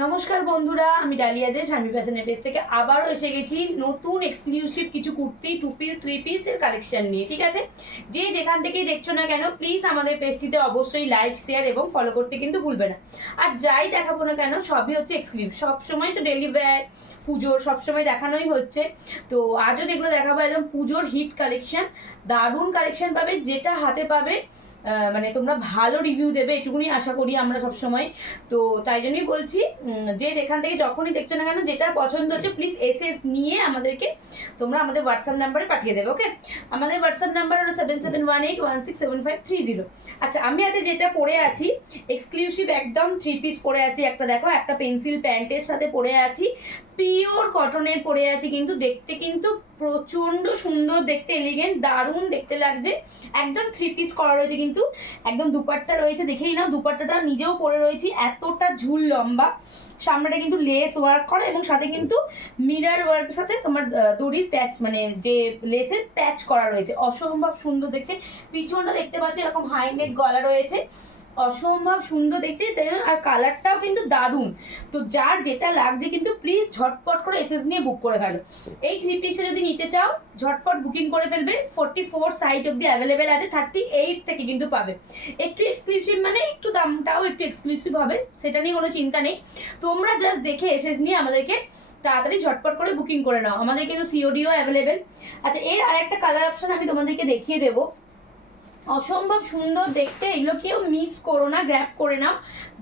নমস্কার বন্ধুরা, আমি ডালিয়া দে শারমি ফ্যাশনের পেজ থেকে আবারও এসে গেছি নতুন এক্সক্লুসিভ কিছু কুর্তি, 2 পিস 3 পিসের কালেকশন নিয়ে। ঠিক আছে, যে যেখান থেকেই দেখছো না কেন প্লিজ আমাদের পেজটিতে অবশ্যই লাইক, শেয়ার এবং ফলো করতে কিন্তু ভুলবে না। আর যাই দেখাবো না কেন সবই হচ্ছে এক্সক্লুসিভ। সবসময় তো ডেলি ওয়্যার, পুজোর সবসময় দেখানোই হচ্ছে। তো আজও যেগুলো দেখাবো একদম পুজোর হিট কালেকশন, দারুণ কালেকশন পাবে, যেটা হাতে পাবে মানে তোমরা ভালো রিভিউ দেবে এটুকুনি আশা করি আমরা সবসময়। তো তাই জন্যই বলছি, যে যেখান থেকে যখনই দেখছো না কেন যেটা পছন্দ হচ্ছে প্লিজ এসএস নিয়ে আমাদেরকে তোমরা আমাদের হোয়াটসঅ্যাপ নাম্বারে পাঠিয়ে দেবে। ওকে, আমাদের হোয়াটসঅ্যাপ নাম্বার হলো 7718167530। আচ্ছা, আমি আজকে যেটা পরে আছি এক্সক্লুসিভ একদম 3 পিস পরে আছি। একটা দেখো, একটা পেন্সিল প্যান্টের সাথে পরে আছি, পিওর কটনের পরে আছি, কিন্তু দেখতে কিন্তু প্রচন্ড সুন্দর দেখতে, এলিগেন্ট, দারুণ দেখতে লাগছে। একদম 3 পিস করা রয়েছে, কিন্তু একদম দুপাট্টা রয়েছে, দেখেই নাও দুপাট্টাটা নিজেও পরে রয়েছি, এতটা ঝুল লম্বা, সামনেটা কিন্তু লেস ওয়ার্ক করা এবং সাথে কিন্তু মিরর ওয়ার্কের সাথে তোমার দড়ির প্যাচ, মানে যে লেসের প্যাচ করা রয়েছে, অসম্ভব সুন্দর দেখতে। পিছনটা দেখতে পাচ্ছ এরকম হাই নেক গলা রয়েছে, অসম্ভব সুন্দর দেখতে, আর কালারটাও কিন্তু দারুণ। তো যার যেটা লাগছে কিন্তু প্লিজ ঝটপট করে এসএস নিয়ে বুক করে ফেলো। এই 3 পিসটা যদি নিতে চাও ঝটপট বুকিং করে ফেলবে। 44 সাইজ অবধি অ্যাভেলেবেল আছে, 38 থেকে কিন্তু পাবে। একটু এক্সক্লুসিভ মানে একটু দামটাও একটু এক্সক্লুসিভ হবে, সেটা নিয়ে কোনো চিন্তা নেই। তোমরা জাস্ট দেখে এসএস নিয়ে আমাদেরকে তাড়াতাড়ি ঝটপট করে বুকিং করে নাও, আমাদের কিন্তু সিওডিও অ্যাভেলেবেল। আচ্ছা, এর আরেকটা কালার অপশন আমি তোমাদেরকে দেখিয়ে দেবো, অসম্ভব সুন্দর দেখতে, এগুলো কেউ মিস করো না, গ্র্যাব করে নাও,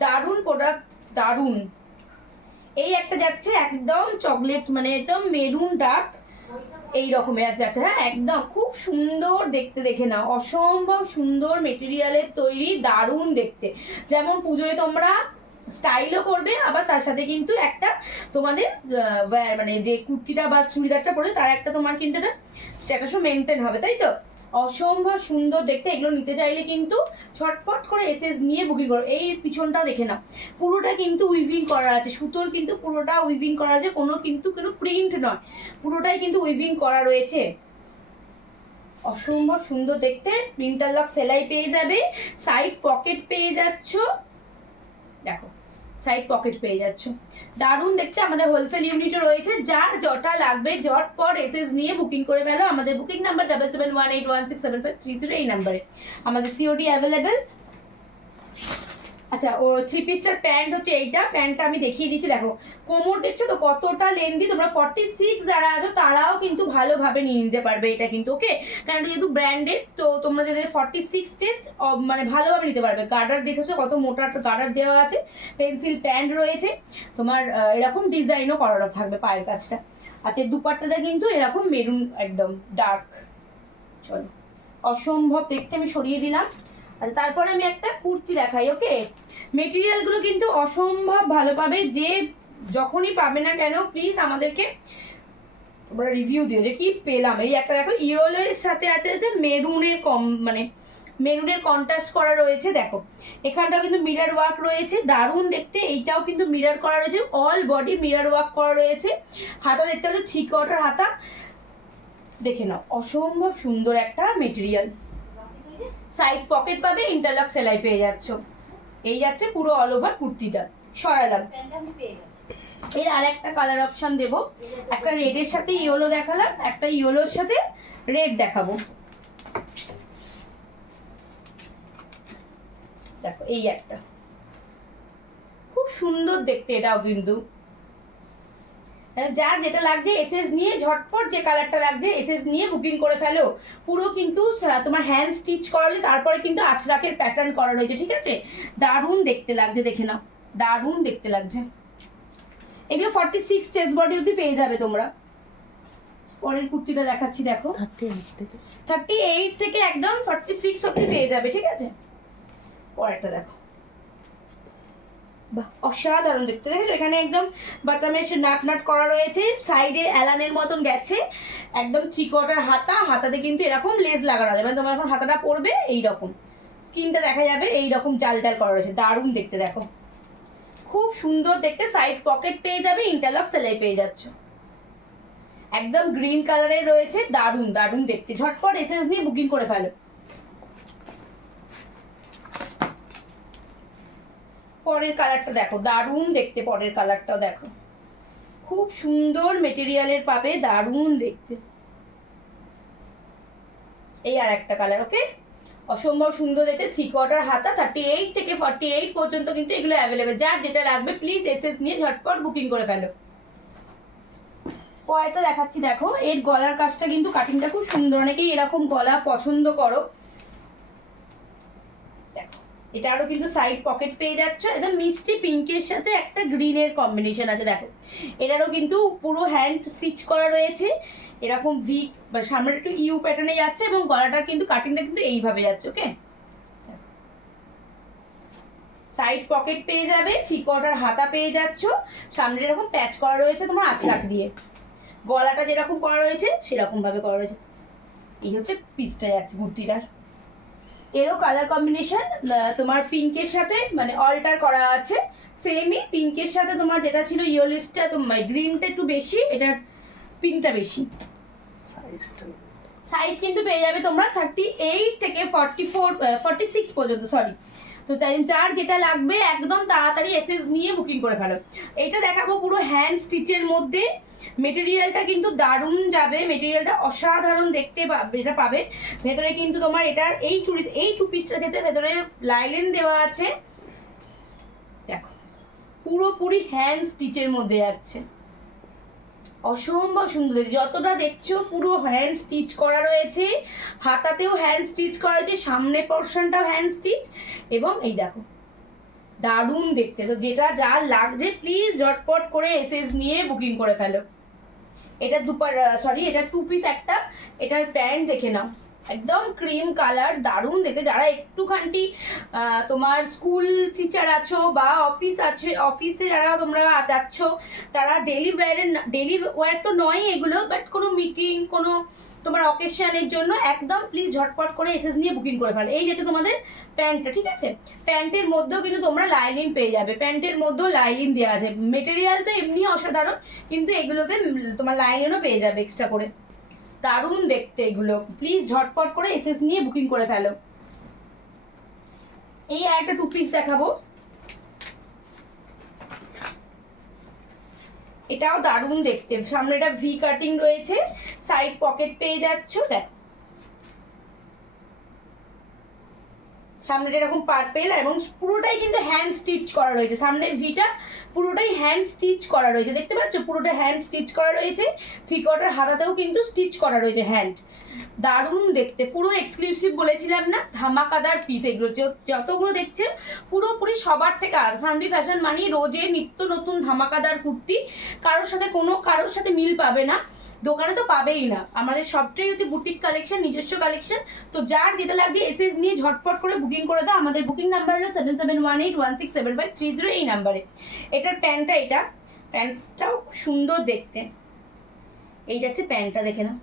দারুণ প্রোডাক্ট, দারুণ। এই একটা যাচ্ছে একদম চকলেট, মানে একদম মেরুন ডার্ক এই রকমের যাচ্ছে, হ্যাঁ একদম খুব সুন্দর দেখতে, দেখে নাও, অসম্ভব সুন্দর মেটেরিয়ালের তৈরি, দারুণ দেখতে। যেমন পুজোয় তোমরা স্টাইলও করবে, আবার তার সাথে কিন্তু একটা তোমাদের মানে যে কুর্তিটা বা চুড়িদারটা পরে তার একটা তোমার কিন্তু একটা স্ট্যাটাসও মেনটেন হবে, তাই তো? অসম্ভব সুন্দর দেখতে। এগুলো নিতে চাইলে কিন্তু ছটপট করে এসএস নিয়ে বুকিং করো। এই পিছনটা দেখে নাও, পুরোটা কিন্তু উইভিং করা আছে, সুতোর কিন্তু পুরোটা উইভিং করা আছে, কোনো কিন্তু কোনো প্রিন্ট নয়, পুরোটাই কিন্তু উইভিং করা রয়েছে, অসম্ভব সুন্দর দেখতে। ইন্টারলক সেলাই পেয়ে যাবে, সাইড পকেট পেয়ে যাচ্ছ, দেখো সাইড পকেট পেয়ে যাচ্ছ, দারুণ দেখতে। আমাদের হোলসেল ইউনিটও রয়েছে, যার যটা লাগবে ঝটপট এসএস নিয়ে বুকিং করে ফেলো। আমাদের বুকিং নাম্বার 7718167530, এই নাম্বারে আমাদের সিওডি অ্যাভেলেবেল। আচ্ছা, ও 3 পিসটার প্যান্ট হচ্ছে এইটা, প্যান্টটা আমি দেখিয়ে দিচ্ছি, দেখো কোমর দেখছো তো কতটা লেন্দি, তোমরা 46 যারা আছো তারাও কিন্তু ভালোভাবে নিয়ে নিতে পারবে এটা কিন্তু। ওকে, কারণ যেহেতু ব্র্যান্ডেড, তো তোমরা যাদের 46 চেস্ট মানে ভালোভাবে নিতে পারবে। গার্ডার দেখেছো কত মোটা গার্ডার দেওয়া আছে, পেন্সিল প্যান্ট রয়েছে তোমার, এরকম ডিজাইনও করানো থাকবে পায়ের কাজটা। আচ্ছা, দুপাট্টাটা কিন্তু এরকম মেরুন একদম ডার্ক, চলো অসম্ভব দেখতে, আমি সরিয়ে দিলাম। আচ্ছা, তারপরে আমি একটা কুর্তি দেখাই। ওকে, মেটেরিয়ালগুলো কিন্তু অসম্ভব ভালো পাবে, যে যখনই পাবে না কেন প্লিজ আমাদেরকে তোমরা রিভিউ দিও যে কি পেলাম। এই একটা দেখো ইয়েলোর সাথে আছে যে মেরুনের কম, মানে মেরুনের কন্ট্রাস্ট করা রয়েছে, দেখো এখানটাও কিন্তু মিরর ওয়ার্ক রয়েছে, দারুণ দেখতে। এইটাও কিন্তু মিরর করা রয়েছে, অল বডি মিরর ওয়ার্ক করা রয়েছে। হাতা দেখতে হচ্ছে 3/4 হাতা, দেখে নাও অসম্ভব সুন্দর একটা মেটেরিয়াল। সাইড পকেট পাবে, ইন্টারলক সেলাই পেয়ে যাচ্ছ। এই যাচ্ছে পুরো অল ওভার কুর্তিটা, সরালাম। এর আর একটা কালার অপশন দেবো, একটা রেডের সাথে ইয়েলো দেখালাম, একটা ইয়েলোর সাথে রেড দেখাবো। দেখো এই একটা খুব সুন্দর দেখতে, এটাও কিন্তু যার যেটা লাগছে এসএস নিয়ে ঝটপট, যে কালারটা লাগছে এসএস নিয়ে বুকিং করে ফেলো। পুরো কিন্তু তোমার হ্যান্ড স্টিচ করালে, তারপরে কিন্তু আঁচড়াকের প্যাটার্ন করা রয়েছে, ঠিক আছে? দারুণ দেখতে লাগছে, দেখে নাও দারুণ দেখতে লাগছে। এগুলো 46 চেস্ট বডি অবধি পেয়ে যাবে তোমরা। পরের কুর্তিটা দেখাচ্ছি, দেখো 38 থেকে একদম 46 অবধি পেয়ে যাবে, ঠিক আছে? পরেরটা দেখো, বাহ অসাধারণ দেখতে, দেখেছো এখানে একদম বাটামের নাট নাট করা রয়েছে, সাইডে অ্যালানের মতন গেছে, একদম 3/4 হাতা, হাতাতে কিন্তু এরকম লেস লাগানো যাবে, মানে তোমরা যখন হাতাটা পরবে এইরকম স্কিনটা দেখা যাবে, এইরকম জাল জাল করা রয়েছে, দারুণ দেখতে, দেখো খুব সুন্দর দেখতে। সাইড পকেট পেয়ে যাবে, ইন্টারলক সেলাই পেয়ে যাচ্ছ, একদম গ্রিন কালারের রয়েছে, দারুণ দারুণ দেখতে। ঝটপট এসএস নিয়ে বুকিং করে ফেলো। পরের কালারটা দেখো, দারুণ দেখতে, পরের কালারটাও দেখো, খুব সুন্দর মেটেরিয়ালের পাবে, দারুণ দেখতে। এই আর একটা কালার, ওকে, অসম্ভব সুন্দর দেখতে, 3/4 হাতা, 38 থেকে 48 পর্যন্ত কিন্তু এগুলো অ্যাভেলেবেল। যার যেটা লাগবে প্লিজ এসএস নিয়ে ঝটপট বুকিং করে ফেলো। পরেরটা দেখাচ্ছি, দেখো এর গলার কাজটা কিন্তু কাটিংটা খুব সুন্দর, অনেকেই এরকম গলা পছন্দ করো। দেখো এটা আরো কিন্তু সাইড পকেট পেয়ে যাচ্ছে, একদম মিষ্টি পিঙ্কের সাথে একটা গ্রিনের কম্বিনেশন আছে। দেখো এটারও কিন্তু পুরো হ্যান্ড স্টিচ করা রয়েছে, এরকম ভি বা সামনে একটু ইউ প্যাটার্নে যাচ্ছে, এবং গলাটা কিন্তু কাটিংটা কিন্তু এইভাবে যাচ্ছে। ওকে, সাইড পকেট পেয়ে যাবে, 3/4 হাতা পেয়ে যাচ্ছ, সামনে এরকম প্যাচ করা রয়েছে তোমার আঁচড়াক দিয়ে, গলাটা যেরকম করা রয়েছে সেরকম ভাবে করা রয়েছে। এই হচ্ছে পিসটা যাচ্ছে কুর্তিটার। এরও কালার কম্বিনেশন তোমার পিঙ্কের সাথে মানে অল্টার করা আছে, সেমই পিঙ্কের সাথে তোমার যেটা ছিল ইয়েলোটা, তোমার গ্রিনটা একটু বেশি, এটার পিঙ্কটা বেশি। সাইজ কিন্তু পেয়ে যাবে তোমরা 38 থেকে 46 পর্যন্ত, সরি। তো তাই যার যেটা লাগবে একদম তাড়াতাড়ি এসএস নিয়ে বুকিং করে ফেলো। এটা দেখাবো পুরো হ্যান্ড স্টিচের মধ্যে, মেটেরিয়ালটা কিন্তু দারুণ যাবে, মেটেরিয়ালটা অসাধারণ দেখতে এটা পাবে। ভেতরে কিন্তু তোমার এটার এই টু পিসটার ক্ষেত্রে ভেতরে লাইলেন দেওয়া আছে, দেখো পুরোপুরি হ্যান্ড স্টিচের মধ্যে যাচ্ছে, অসম্ভব সুন্দর দেখতে। যতটা দেখছো পুরো হ্যান্ড স্টিচ করা রয়েছে, হাতাতেও হ্যান্ড স্টিচ করা রয়েছে, সামনে পোর্শনটাও হ্যান্ড স্টিচ, এবং এই দেখো দারুণ দেখতে। তো যেটা যা লাগছে প্লিজ ঝটপট করে এসএস নিয়ে বুকিং করে ফেলো। এটা এটা 2 পিস একটা, এটার প্যান্ট দেখে নাও, একদম ক্রিম কালার, দারুণ দেখতে। যারা একটুখানি তোমার স্কুল টিচার আছো বা অফিসে যারা তোমরা যাচ্ছ, তারা ডেলি ওয়্যার তো নয় এগুলো, বাট কোনো মিটিং, কোনো তোমার অকেশনের জন্য একদম প্লিজ ঝটপট করে এসএস নিয়ে বুকিং করে ফেলো। এই যেটা তোমাদের প্যান্টটা, ঠিক আছে, প্যান্টের মধ্যেও কিন্তু তোমরা লাইলিন পেয়ে যাবে, প্যান্টের মধ্যেও লাইলিন দেওয়া আছে। মেটেরিয়াল তো এমনি অসাধারণ, কিন্তু এগুলোতে তোমার লাইলিনও পেয়ে যাবে এক্সট্রা করে, দারুণ দেখতে এগুলো। প্লিজ ঝটপট করে এসএস নিয়ে বুকিং করে ফেলো। এই একটা 2 পিস দেখাবো, এটাও দারুণ দেখতে, সামনে এটা ভি কাটিং রয়েছে, সাইড পকেট পেয়ে যাচ্ছ, দেখো সামনে এরকম পার্পেল, এবং পুরোটাই কিন্তু হ্যান্ড স্টিচ করা রয়েছে, সামনে ভিটা পুরোটাই হ্যান্ড স্টিচ করা রয়েছে, দেখতে পাচ্ছ পুরোটা হ্যান্ড স্টিচ করা রয়েছে, 3/4 হাতাতেও কিন্তু স্টিচ করা রয়েছে হ্যান্ড, দারুণ দেখতে, পুরো এক্সক্লুসিভ বলেছিলাম না, ধামাকাদার পিস এগুলো যতগুলো দেখছে পুরোপুরি সবার থেকে আলাদা। সানভি ফ্যাশন মানে রোজে নিত্য নতুন ধামাকাদার কুর্তি, কারোর সাথে মিল পাবে না, দোকানে তো পাবেই না। আমাদের সবটাই হচ্ছে বুটিক কালেকশন, নিজস্ব কালেকশন। তো যার যেটা লাগছে এসএস নিয়ে ঝটপট করে বুকিং করে দাও। আমাদের বুকিং নাম্বার হলো 7718167530, এই নাম্বারে। এটার প্যান্টটাও খুব সুন্দর দেখতে। এই যাচ্ছে প্যান্টটা, দেখে নাও,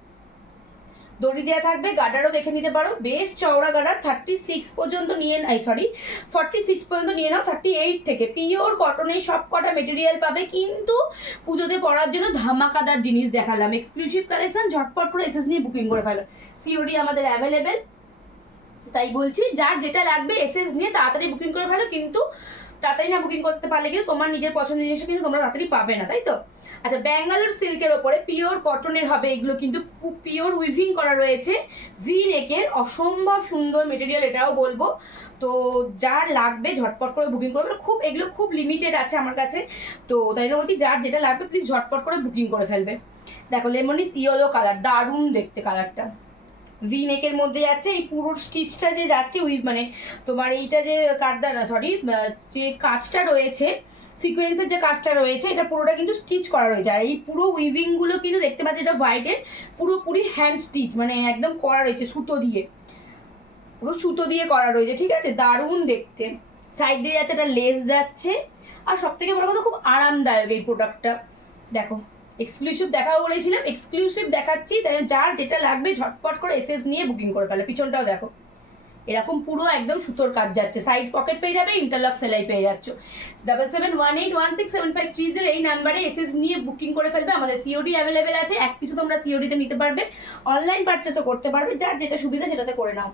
দড়ি দেওয়া থাকবে, গার্ডারও দেখে নিতে পারো, বেশ চওড়া গার্ডার, 36 পর্যন্ত নিয়ে 46 পর্যন্ত নিয়ে নাও, 38 থেকে। পিওর কটনের সব কটা মেটেরিয়াল পাবে, কিন্তু পুজোতে পরার জন্য ধামাকাদার জিনিস দেখালাম, এক্সক্লুসিভ কালেকশন, ঝটপট করে এসএস নিয়ে বুকিং করে ফেলো। সিওডি আমাদের অ্যাভেলেবেল, তাই বলছি যার যেটা লাগবে এসএস নিয়ে তাড়াতাড়ি বুকিং করে ফেলো, কিন্তু তাড়াতাড়ি না বুকিং করতে পারলে কিন্তু তোমার নিজের পছন্দের জিনিস কিন্তু তোমরা তাড়াতাড়ি পাবে না, তাই তো। আচ্ছা, ব্যাঙ্গালোর সিল্কের ওপরে পিওর কটনের হবে এগুলো, কিন্তু পিওর উইভিং করা রয়েছে, ভি নেকের, অসম্ভব সুন্দর মেটেরিয়াল, এটাও বলবো। তো যার লাগবে ঝটপট করে বুকিং করবে, এগুলো খুব লিমিটেড আছে আমার কাছে, তো তাই বলছি যার যেটা লাগবে প্লিজ ঝটপট করে বুকিং করে ফেলবে। দেখো লেমনিস ইয়েলো কালার, দারুণ দেখতে কালারটা, ভি নেকের মধ্যে যাচ্ছে, এই পুরো স্টিচটা যে যাচ্ছে মানে তোমার এইটা যে যে কাজটা রয়েছে, সিকোয়েন্সের যে কাজটা রয়েছে, এটা পুরোটা কিন্তু স্টিচ করা রয়েছে, আর এই পুরো উইভিংগুলো কিন্তু দেখতে পাচ্ছি এটা হোয়াইটের, পুরোপুরি হ্যান্ড স্টিচ, মানে একদম করা রয়েছে পুরো সুতো দিয়ে করা রয়েছে, ঠিক আছে, দারুণ দেখতে। সাইড দিয়ে যাচ্ছে একটা লেস যাচ্ছে, আর সব থেকে বড় কথা খুব আরামদায়ক এই প্রোডাক্টটা। দেখো এক্সক্লুসিভ দেখাবো বলেছিলাম, এক্সক্লুসিভ দেখাচ্ছি, তাই যার যেটা লাগবে ঝটপট করে এসএস নিয়ে বুকিং করে ফেলো। পিছনটাও দেখো, এরকম পুরো একদম সুতোর কাজ যাচ্ছে, সাইড পকেট পেয়ে যাবে, ইন্টারলক সেলাই পেয়ে যাচ্ছ। 7718167530 এই নাম্বারে এসএস নিয়ে বুকিং করে ফেলবে। আমাদের সিওডি অ্যাভেলেবেল আছে, এক পিছু তোমরা সিওডিতে নিতে পারবে, অনলাইন পারচেসও করতে পারবে, যার যেটা সুবিধা সেটাতে করে নাও।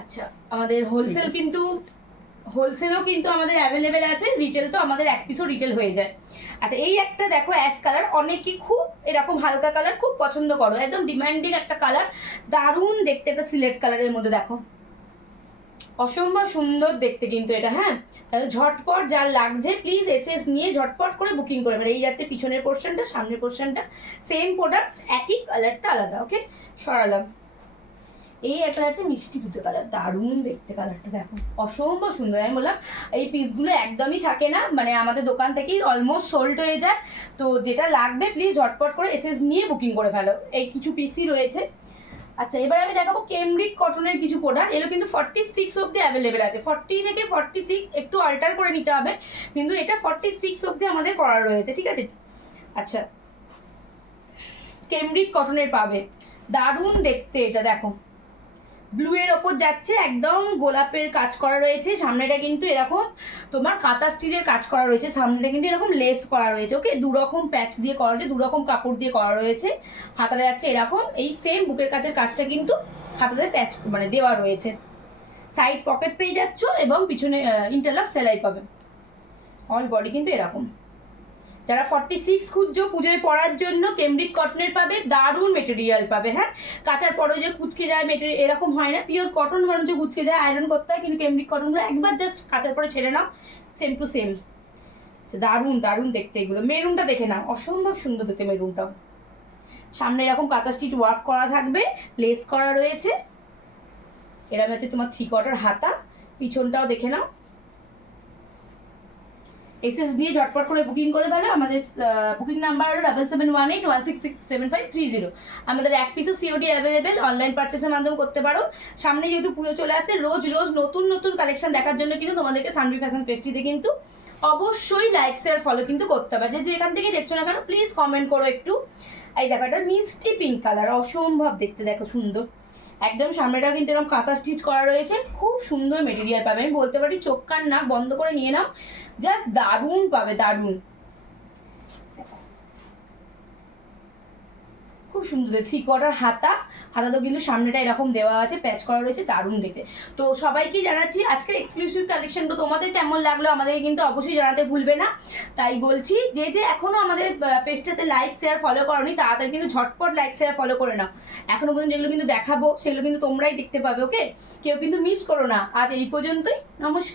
আচ্ছা, আমাদের হোলসেল কিন্তু হোলসেলও কিন্তু আমাদের অ্যাভেলেবেল আছে, রিটেল তো আমাদের এক পিসও রিটেল হয়ে যায়। আচ্ছা এই একটা দেখো অ্যাশ কালার, অনেকে খুব এরকম হালকা কালার খুব পছন্দ করো, একদম ডিমান্ডিং একটা কালার, দারুণ দেখতে, একটা সিলেক্ট কালারের মধ্যে দেখো, অসম্ভব সুন্দর দেখতে কিন্তু এটা। হ্যাঁ, তাহলে ঝটপট যার লাগছে প্লিজ এসএস নিয়ে ঝটপট করে বুকিং করে ফেলে। এই যাচ্ছে পিছনের পোর্শনটা, সামনের পোর্শনটা সেম প্রোডাক্ট, একই কালারটা আলাদা। ওকে, সরালাম। এই একটা আছে মিষ্টি দুটো কালার, দারুণ দেখতে কালারটা দেখো, অসম্ভব সুন্দর। আমি বললাম এই পিসগুলো একদমই থাকে না, মানে আমাদের দোকান থেকেই অলমোস্ট সোল্ড হয়ে যায়। তো যেটা লাগবে প্লিজ ঝটপট করে এসএস নিয়ে বুকিং করে ফেলো, এই কিছু পিসই রয়েছে। আচ্ছা এবার আমি দেখাবো কেমব্রিক কটনের কিছু প্রোডাক্ট, এগুলো কিন্তু 46 অবধি অ্যাভেলেবেল আছে, 40 থেকে 46 একটু অল্টার করে নিতে হবে, কিন্তু এটা 46 অবধি আমাদের করা রয়েছে, ঠিক আছে। আচ্ছা কেমব্রিক কটনের পাবে, দারুণ দেখতে এটা দেখো, ব্লু এর ওপর যাচ্ছে, একদম গোলাপের কাজ করা রয়েছে, সামনেটা কিন্তু এরকম তোমার কাঁথা স্টিচের কাজ করা রয়েছে, সামনেটা কিন্তু এরকম লেস করা রয়েছে। ওকে, দুরকম প্যাচ দিয়ে করা রয়েছে, দুরকম কাপড় দিয়ে করা রয়েছে, হাতাটা যাচ্ছে এরকম, এই সেম বুকের কাছের কাজটা কিন্তু হাতাতে প্যাচ মানে দেওয়া রয়েছে, সাইড পকেট পেয়ে যাচ্ছ এবং পিছনে ইন্টারলক সেলাই পাবে, অল বডি কিন্তু এরকম। যারা 46 খুঁজছো পুজোয় পরার জন্য কেমব্রিক কটনের পাবে, দারুণ মেটেরিয়াল পাবে। হ্যাঁ, কাচার পরে যে কুচকে যায় মেটেরিয়াল এরকম হয় না, পিওর কটন বরঞ্চ কুচকে যায়, আয়রন করতে হয়, কিন্তু কেমব্রিক কটনগুলো একবার জাস্ট কাচার পরে ছেড়ে নাও, সেম টু সেম, দারুণ দারুণ দেখতে এগুলো। মেরুনটা দেখে নাও, অসম্ভব সুন্দর দেখতে মেরুনটাও, সামনে এরকম কাঁথা স্টিচ ওয়ার্ক করা থাকবে, লেস করা রয়েছে, এরকম হচ্ছে তোমার 3/4 হাতা, পিছনটাও দেখে নাও। এসএস দিয়ে ঝটপট করে বুকিং করে ফেলো, আমাদের বুকিং নাম্বার হলো 7718166753 আমাদের এক পিসও সিওডি অ্যাভেলেবেল, অনলাইন পারচেসের মাধ্যমে করতে পারো। সামনে যেহেতু পুজো চলে আসছে, রোজ রোজ নতুন নতুন কালেকশন দেখার জন্য কিন্তু তোমাদেরকে সানভি ফ্যাশন পেজটিতে কিন্তু অবশ্যই লাইক শেয়ার ফলো কিন্তু করতে হবে। যে এখান থেকে দেখছো না কেন প্লিজ কমেন্ট করো একটু। এই দেখো একটা মিষ্টি পিঙ্ক কালার, অসম্ভব দেখতে দেখো সুন্দর, একদম সামনেটাও কিন্তু এরকম কাঁথা স্টিচ করা রয়েছে, খুব সুন্দর মেটেরিয়াল পাবে, আমি বলতে পারি চোখ কান নাক বন্ধ করে নিয়ে নাও, জাস্ট দারুণ পাবে, দারুণ, খুব সুন্দর 3/4 হাতা, হাতাতেও কিন্তু সামনেটা এরকম দেওয়া আছে, প্যাচ করা রয়েছে, দারুণ দেখতে। তো সবাইকে জানাচ্ছি আজকের এক্সক্লুসিভ কালেকশনগুলো তোমাদের কেমন লাগলো আমাদেরকে কিন্তু অবশ্যই জানাতে ভুলবে না। তাই বলছি যে এখনো আমাদের পেজটাতে লাইক শেয়ার ফলো করোনি, তাড়াতাড়ি কিন্তু ঝটপট লাইক শেয়ার ফলো করে নাও, এখনো পর্যন্ত যেগুলো কিন্তু দেখাবো সেগুলো কিন্তু তোমরাই দেখতে পাবে। ওকে, কেউ কিন্তু মিস করো না। আজ এই পর্যন্তই, নমস্কার।